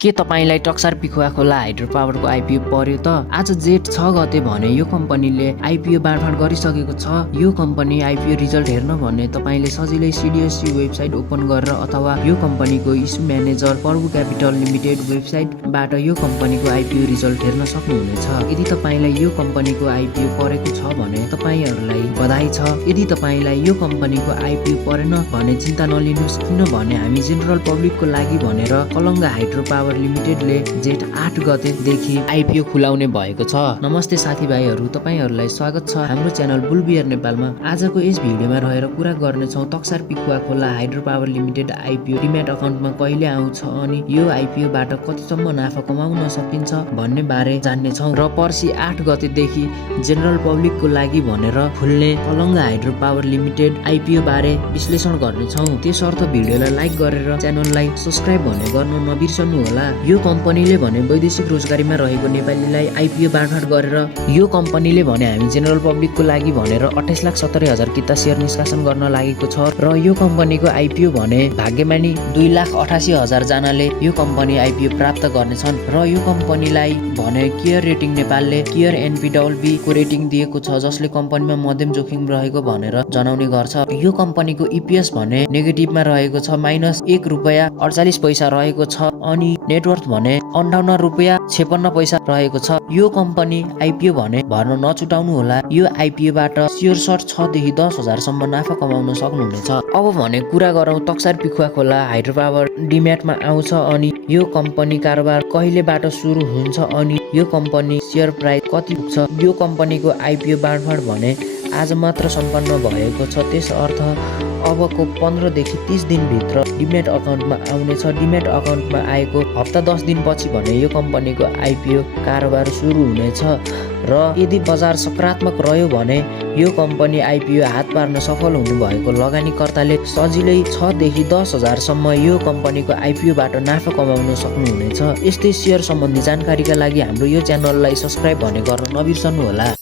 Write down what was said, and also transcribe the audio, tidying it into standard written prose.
के तपाईलाई टक्सार पिखुवा खोला हाइड्रो पावरको आइपिओ पर्यो त? आज जेठ 6 गते भने यो कम्पनीले आइपिओ बाँडफाँड गरिसकेको छ। यो कम्पनी आइपिओ रिजल्ट हेर्न भने तपाईले सजिलै सिडिएससी वेबसाइट ओपन गरेर अथवा यो कम्पनीको इस्यु म्यानेजर प्रभु क्यापिटल लिमिटेड वेबसाइटबाट यो कम्पनीको आइपिओ रिजल्ट हेर्न सक्नुहुनेछ। यदि तपाईलाई यो कम्पनीको आइपिओ परेको छ भने तपाईहरुलाई बधाई छ। यदि तपाईलाई यो कम्पनीको आइपिओ परेन भने चिन्ता नलिनुस्, किनभने हामी जेनरल पब्लिकको लागि भनेर कलङ्गा हाइड्रो पावर लिमिटेडले जेठ 8 गतेदेखि आइपिओ खुलाउने भएको छ। नमस्ते साथीभाइहरू, तपाईहरुलाई स्वागत छ हाम्रो च्यानल बुलबियर नेपालमा। आजको यस भिडियोमा रहेर कुरा गर्नेछौँ तक्सार पिखुवा खोला hydro power limited IPO demat अकाउन्टमा कहिले आउँछ अनि यो आइपिओबाट कतिसम्म नाफा कमाउन सकिन्छ भन्ने बारे जान्नेछौँ र पर्सि 8 गतेदेखि जेनरल पब्लिकको लागि भनेर खुल्ने कलङ्गा हाइड्रो पावर लिमिटेड आइपिओ बारे विश्लेषण गर्नेछौँ। त्यसर्थ भिडियोलाई लाइक गरेर च्यानललाई सब्स्क्राइब भने गर्न नबिर्सनु होला। यो कम्पनीले भने वैदेशिक रोजगारीमा रहेको नेपालीलाई आइपिओ बाँडफाँड गरेर यो कम्पनीले भने हामी जेनरल पब्लिकको लागि भनेर 28,70,000 किता सेयर निष्कासन गर्न लागेको छ र यो कम्पनीको आइपिओ भने भाग्यमानी 2,88,000 जनाले यो कम्पनी आइपिओ प्राप्त गर्नेछन् र यो कम्पनीलाई भने केयर रेटिङ नेपालले केयर एनपिडब्ल्युबी को रेटिङ दिएको छ, जसले कम्पनीमा मध्यम जोखिम रहेको भनेर जनाउने गर्छ। यो कम्पनीको इपिएस भने नेगेटिभमा रहेको छ, -1 रुपैयाँ 48 पैसा रहेको छ अनि नेटवर्थ भने 58 रुपैयाँ 56 पैसा रहेको छ। यो कम्पनी आइपिओ भने भर्न नछुटाउनु होला। यो आइपिओबाट सेयर सर्ट 6 देखि 10,000 सम्म नाफा कमाउन सक्नुहुनेछ। अब भने कुरा गरौँ तक्सार पिखुवा खोला हाइड्रो पावर डिम्याटमा आउँछ अनि यो कम्पनी कारोबार कहिलेबाट सुरु हुन्छ अनि यो कम्पनी सेयर प्राइस कति पुग्छ। यो कम्पनीको आइपिओ बाँडफाँड भने आज मात्र सम्पन्न भएको छ। त्यसर्थ अबको 15 देखि 30 दिनभित्र डिम्याट अकाउन्टमा आउनेछ। डिम्याट अकाउन्टमा आएको हप्ता 10 दिनपछि भने यो कम्पनीको आइपिओ कारोबार सुरु हुनेछ र यदि बजार सकारात्मक रह्यो भने यो कम्पनी आइपिओ हात पार्न सफल हुनुभएको लगानीकर्ताले सजिलै 6 देखि 10,000 सम्म यो कम्पनीको आइपिओबाट नाफा कमाउन सक्नुहुनेछ। यस्तै सेयर सम्बन्धी जानकारीका लागि हाम्रो यो च्यानललाई सब्स्क्राइब भने गर्न नबिर्सनु होला।